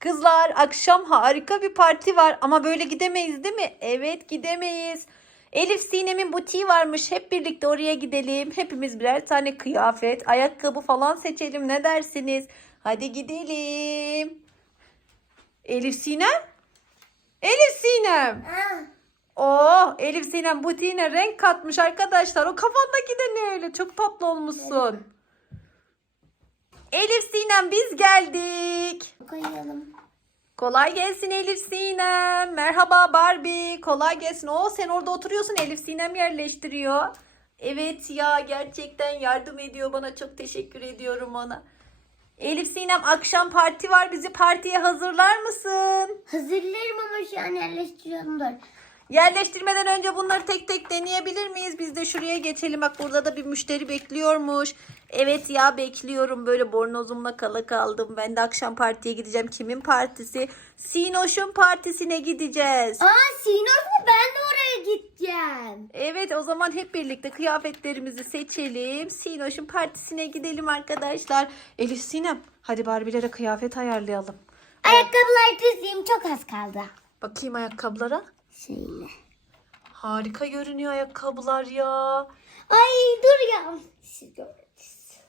Kızlar akşam harika bir parti var ama böyle gidemeyiz değil mi? Evet gidemeyiz. Elif Sinem'in butiği varmış. Hep birlikte oraya gidelim. Hepimiz birer tane kıyafet, ayakkabı falan seçelim. Ne dersiniz? Hadi gidelim. Elif Sinem? Elif Sinem. Oo, Elif Sinem butiğine renk katmış arkadaşlar. O kafandaki de ne öyle? Çok tatlı olmuşsun. Elif Sinem biz geldik. Koyalım. Kolay gelsin Elif Sinem. Merhaba Barbie. Kolay gelsin. Oo sen orada oturuyorsun. Elif Sinem yerleştiriyor. Evet ya gerçekten yardım ediyor bana. Çok teşekkür ediyorum ona. Elif Sinem akşam parti var. Bizi partiye hazırlar mısın? Hazırlarım ama şu an yerleştiriyorum dur. Yerleştirmeden önce bunları tek tek deneyebilir miyiz? Biz de şuraya geçelim. Bak burada da bir müşteri bekliyormuş. Evet ya bekliyorum. Böyle bornozumla kala kaldım. Ben de akşam partiye gideceğim. Kimin partisi? Sinoş'un partisine gideceğiz. Aa Sinoş mu? Ben de oraya gideceğim. Evet o zaman hep birlikte kıyafetlerimizi seçelim. Sinoş'un partisine gidelim arkadaşlar. Elif Sinem hadi Barbilere kıyafet ayarlayalım. Ayakkabılar dizeyim çok az kaldı. Bakayım ayakkabılara. Şöyle. Harika görünüyor ayakkabılar ya. Ay dur ya. Siz görürsünüz.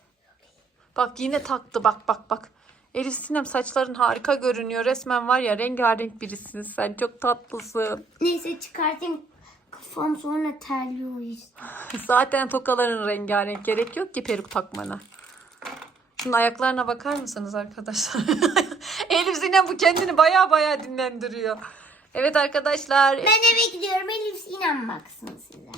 Bak yine taktı bak bak bak. Elif Sinem saçların harika görünüyor. Resmen var ya rengarenk birisin sen. Çok tatlısın. Neyse çıkartayım. Kafam sonra terliyor yüzden. Zaten tokaların rengarenk. Gerek yok ki peruk takmana. Şunun ayaklarına bakar mısınız arkadaşlar? Elif Sinem bu kendini baya baya dinlendiriyor. Evet arkadaşlar. Ben eve gidiyorum. Elif Sinem baksın size.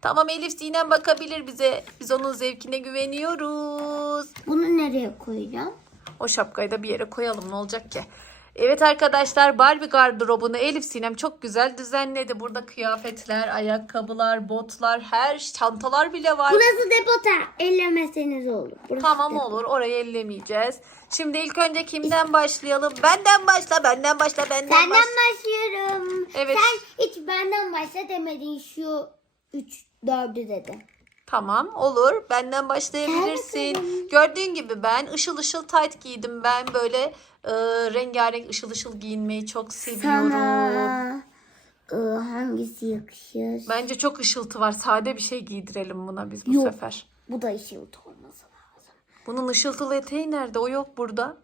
Tamam Elif Sinem bakabilir bize. Biz onun zevkine güveniyoruz. Bunu nereye koyacağım? O şapkayı da bir yere koyalım ne olacak ki? Evet arkadaşlar Barbie gardırobunu Elif Sinem çok güzel düzenledi. Burada kıyafetler, ayakkabılar, botlar, her çantalar bile var. Burası depota. Ellemeseniz olur. Burası Tamam depo. olur orayı ellemeyeceğiz. Şimdi ilk önce kimden başlayalım? Benden başla, benden başla, benden Senden başla. başlıyorum. Evet. Sen hiç benden başla demedin. Şu 3 4'ü dedin. Tamam olur. Benden başlayabilirsin. Gördüğün gibi ben ışıl ışıl tight giydim. Ben böyle e, rengarenk ışıl ışıl giyinmeyi çok seviyorum. Sana ıı, hangisi yakışır? Bence çok ışıltı var. Sade bir şey giydirelim buna biz bu Yok. sefer. Bu da ışıltı olması lazım. Bunun ışıltılı eteği nerede? O yok burada.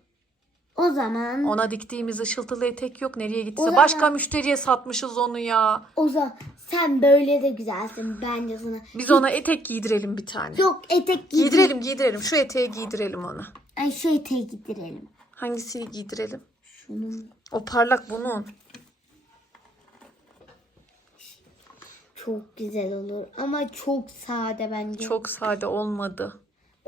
O zaman Ona diktiğimiz ışıltılı etek yok. Nereye gittiyse. O zaman- Başka müşteriye satmışız onu ya. o zaman sen böyle de güzelsin bence sana. Biz ona etek giydirelim bir tane. Yok etek giydir. Giydirelim giydirelim. Şu eteği giydirelim ona. Ay şu eteği giydirelim. Hangisini giydirelim? Şunun O parlak bunun. çok güzel olur ama çok sade bence. Çok sade olmadı.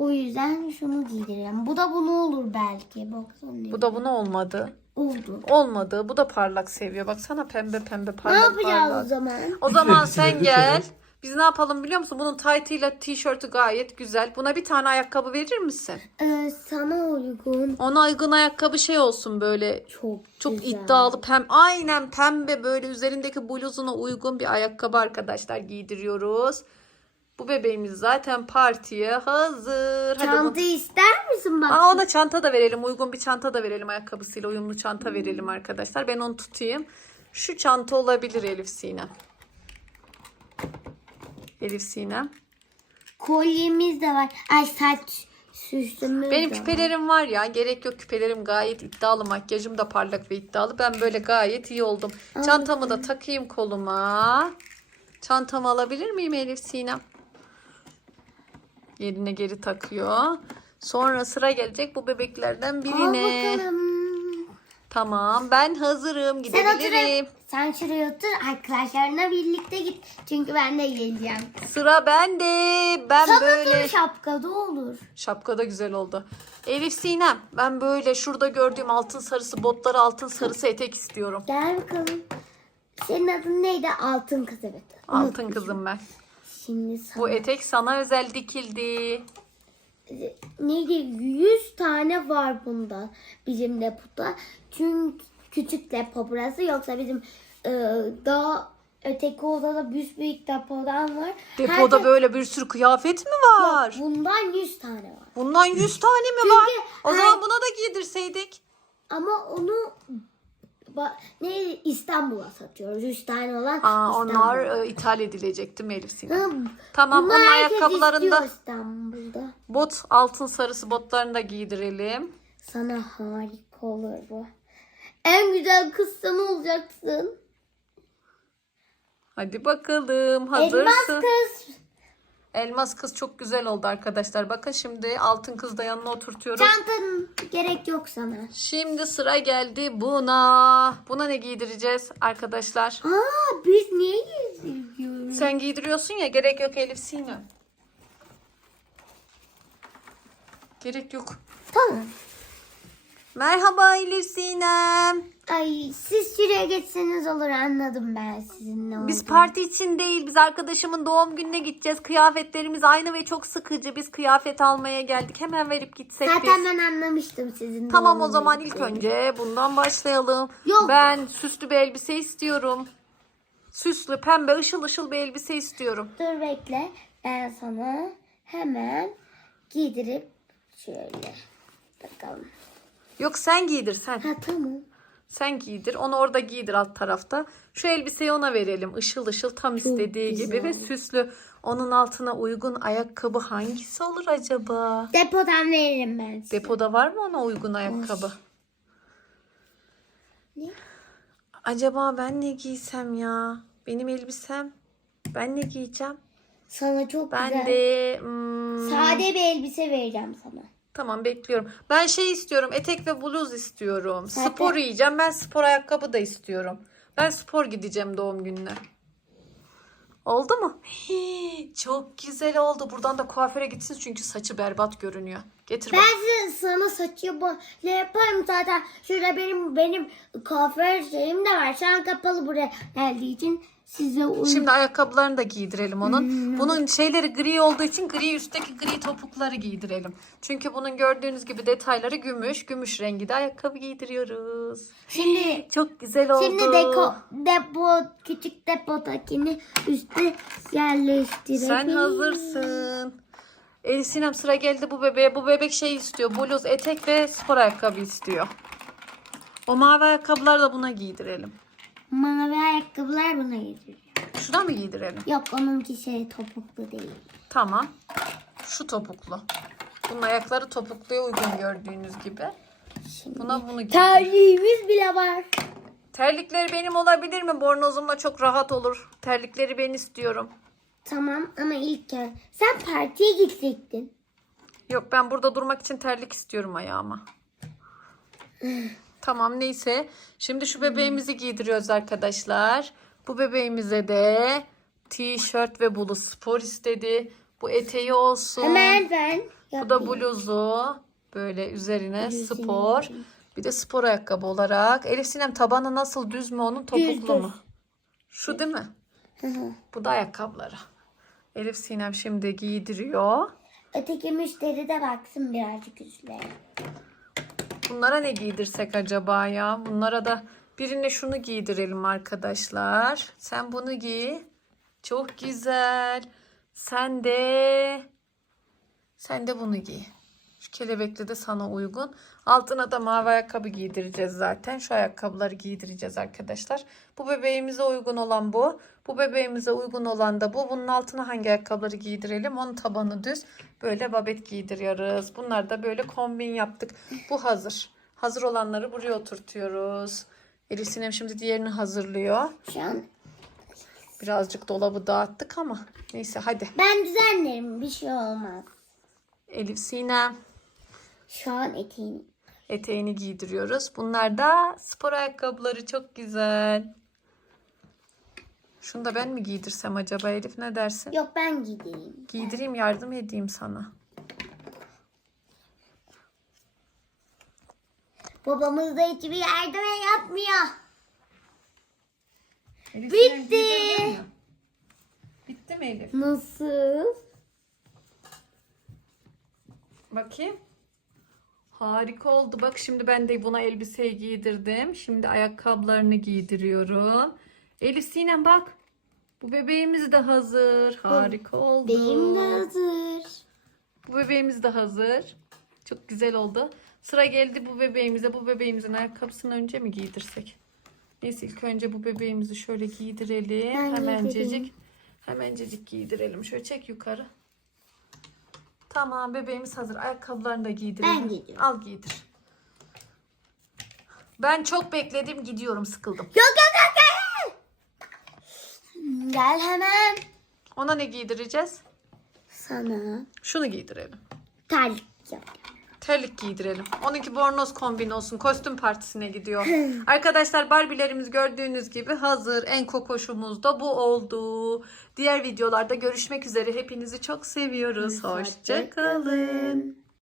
O yüzden şunu giydirelim. Bu da bunu olur belki. Baksana. ne Bu da buna olmadı. oldu. Olmadı. Bu da parlak seviyor. Baksana pembe pembe Ne parlak yapacağız o parlak. zaman? O zaman sen gel. Biz ne yapalım biliyor musun? Bunun taytıyla tişörtü gayet güzel. Buna bir tane ayakkabı verir misin? Ee, sana uygun. Ona uygun ayakkabı şey olsun böyle Çok çok güzel. iddialı pem aynen pembe böyle üzerindeki bluzuna uygun bir ayakkabı arkadaşlar giydiriyoruz. Bu bebeğimiz zaten partiye hazır. Hadi Çanta bu- ister misin bak? Aa, ona çanta da verelim. Uygun bir çanta da verelim. Ayakkabısıyla uyumlu çanta verelim arkadaşlar. Ben onu tutayım. Şu çanta olabilir Elif Sinem. Elif Sinem. Kolyemiz de var. Ay saç süsümüz Benim de var. küpelerim var ya. Gerek yok küpelerim gayet iddialı. Makyajım da parlak ve iddialı. Ben böyle gayet iyi oldum. Çantamı da takayım koluma. Çantamı alabilir miyim Elif Sinem? Yerine geri takıyor. Sonra sıra gelecek bu bebeklerden Al birine. bakalım. Tamam ben hazırım Sen otur. gidebilirim. Sen şuraya otur. Arkadaşlarına birlikte git. Çünkü ben de geleceğim. Sıra bende. Ben Sana böyle şapkada olur. şapka da güzel oldu. Elif Sinem ben böyle şurada gördüğüm altın sarısı botları altın sarısı etek istiyorum. Gel bakalım. Senin adın neydi? Altın kız evet. Altın kızım ben. Şimdi sana Bu etek sana özel dikildi. neydi? 100 tane var bundan bizim depoda. Çünkü küçük depo burası. Yoksa bizim e, daha öteki odada büyük büyük depodan var. Depoda Herkes- böyle bir sürü kıyafet mi var? Yok, bundan 100 tane var. Bundan 100 tane mi var? O her- zaman buna da giydirseydik. ama onu ne İstanbul'a satıyoruz. Üç tane olan Aa, İstanbul. onlar e, ithal edilecek değil mi Elif Sinem? Hı, Tamam bunlar onun ayakkabılarında İstanbul'da. bot altın sarısı botlarını da giydirelim. Sana harika olur bu. En güzel kız sen olacaksın. Hadi bakalım Elmas hazırsın. kız. Elmas kız çok güzel oldu arkadaşlar. Bakın şimdi altın kız da yanına oturtuyorum. Çantan gerek yok sana. Şimdi sıra geldi buna. Buna ne giydireceğiz arkadaşlar? Aa biz niye geziyoruz? Sen giydiriyorsun ya gerek yok Elif Sinem. Gerek yok. Tamam. Merhaba Elif Sinem. Ay siz şuraya geçseniz olur anladım ben sizin ne Biz olduğunu. parti için değil biz arkadaşımın doğum gününe gideceğiz. Kıyafetlerimiz aynı ve çok sıkıcı. Biz kıyafet almaya geldik. Hemen verip gitsek Zaten biz. ben anlamıştım sizin Tamam o doğum zaman gününüzü. ilk önce bundan başlayalım. Yok. Ben süslü bir elbise istiyorum. Süslü, pembe, ışıl ışıl bir elbise istiyorum. Dur bekle. Ben sana hemen giydirip şöyle bakalım. Yok sen giydir sen. Ha tamam. Sen giydir. Onu orada giydir alt tarafta. Şu elbiseyi ona verelim. Işıl ışıl tam istediği güzel. gibi ve süslü. Onun altına uygun ayakkabı hangisi olur acaba? Depodan veririm ben size. Depoda var mı ona uygun ayakkabı? Ne? Acaba ben ne giysem ya? Benim elbisem. Ben ne giyeceğim? Sana çok Ben güzel. de hmm, Sade bir elbise vereceğim sana. Tamam bekliyorum. Ben şey istiyorum. Etek ve bluz istiyorum. Zaten- Spor yiyeceğim. Ben spor ayakkabı da istiyorum. Ben spor gideceğim doğum gününe. Oldu mu? Hii, çok güzel oldu. Buradan da kuaföre gitsin çünkü saçı berbat görünüyor. Getir bak. Ben sana saçı böyle yaparım zaten. Şurada benim benim kuaför şeyim de var. Şu an kapalı buraya geldiği için size uygun. Şimdi ayakkabılarını da giydirelim onun. Bunun şeyleri gri olduğu için gri üstteki gri topukları giydirelim. Çünkü bunun gördüğünüz gibi detayları gümüş. Gümüş rengi de ayakkabı giydiriyoruz. Şimdi Çok güzel oldu. Şimdi deko, depo, küçük depodakini üste yerleştirelim. Sen hazırsın. Elif Sinem sıra geldi bu bebeğe. Bu bebek şey istiyor. Bluz, etek ve spor ayakkabı istiyor. O mavi ayakkabıları da buna giydirelim. Mavi ayakkabılar buna getiriyor. Şuna mı giydirelim? Yok onunki şey topuklu değil. Tamam. Şu topuklu. Bunun ayakları topukluya uygun gördüğünüz gibi. Şimdi Buna bunu giydir. terliğimiz bile var. Terlikleri benim olabilir mi? Bornozumla çok rahat olur. Terlikleri ben istiyorum. Tamam ama ilk kez sen partiye gidecektin. Yok ben burada durmak için terlik istiyorum ayağıma. tamam neyse. Şimdi şu bebeğimizi giydiriyoruz arkadaşlar. Bu bebeğimize de tişört ve bluz spor istedi. Bu eteği olsun. Hemen ben Bu da yapayım. bluzu. Böyle üzerine Bluzunu spor. yapayım. Bir de spor ayakkabı olarak. Elif Sinem tabanı nasıl düz mü onun topuklu düz. mu? Şu değil mi? Hı hı. Bu da ayakkabıları. Elif Sinem şimdi giydiriyor. Öteki müşteri de baksın birazcık üstüne. Bunlara ne giydirsek acaba ya? Bunlara da birine şunu giydirelim arkadaşlar. Sen bunu giy. Çok güzel. Sen de sen de bunu giy. Şu kelebekli de sana uygun. Altına da mavi ayakkabı giydireceğiz zaten. Şu ayakkabıları giydireceğiz arkadaşlar. Bu bebeğimize uygun olan bu. Bu bebeğimize uygun olan da bu. Bunun altına hangi ayakkabıları giydirelim? Onun tabanı düz. Böyle babet giydiriyoruz. Bunlar da böyle kombin yaptık. Bu hazır. Hazır olanları buraya oturtuyoruz. Elif Sinem şimdi diğerini hazırlıyor. Şu an Birazcık dolabı dağıttık ama. Neyse hadi. ben düzenlerim bir şey olmaz. Elif Sinem. Şu an eteğini. eteğini giydiriyoruz. Bunlar da spor ayakkabıları çok güzel. Şunu da ben mi giydirsem acaba Elif ne dersin? Yok ben gideyim. Giydireyim yardım edeyim sana. Babamız da hiçbir yardım yapmıyor. Elif, Bitti. sen giydirdin mi? Bitti mi Elif? Nasıl? Bakayım. Harika oldu. Bak şimdi ben de buna elbiseyi giydirdim. Şimdi ayakkabılarını giydiriyorum. Elif Sinem bak. Bu bebeğimiz de hazır. Harika oldu. Benim de hazır. Bu bebeğimiz de hazır. Çok güzel oldu. Sıra geldi bu bebeğimize. Bu bebeğimizin ayakkabısını önce mi giydirsek? Neyse ilk önce bu bebeğimizi şöyle giydirelim. Ben Hemencecik. giydireyim. Hemencecik giydirelim. Şöyle çek yukarı. Tamam bebeğimiz hazır. Ayakkabılarını da giydirelim. Ben giydiriyorum. Al giydir. Ben çok bekledim gidiyorum sıkıldım. Yok. Gel hemen. Ona ne giydireceğiz? Sana Şunu giydirelim. terlik yap. Terlik giydirelim. Onunki bornoz kombin olsun. Kostüm partisine gidiyor. Arkadaşlar Barbie'lerimiz gördüğünüz gibi hazır. En kokoşumuz da bu oldu. Diğer videolarda görüşmek üzere. Hepinizi çok seviyoruz. Hoşçakalın.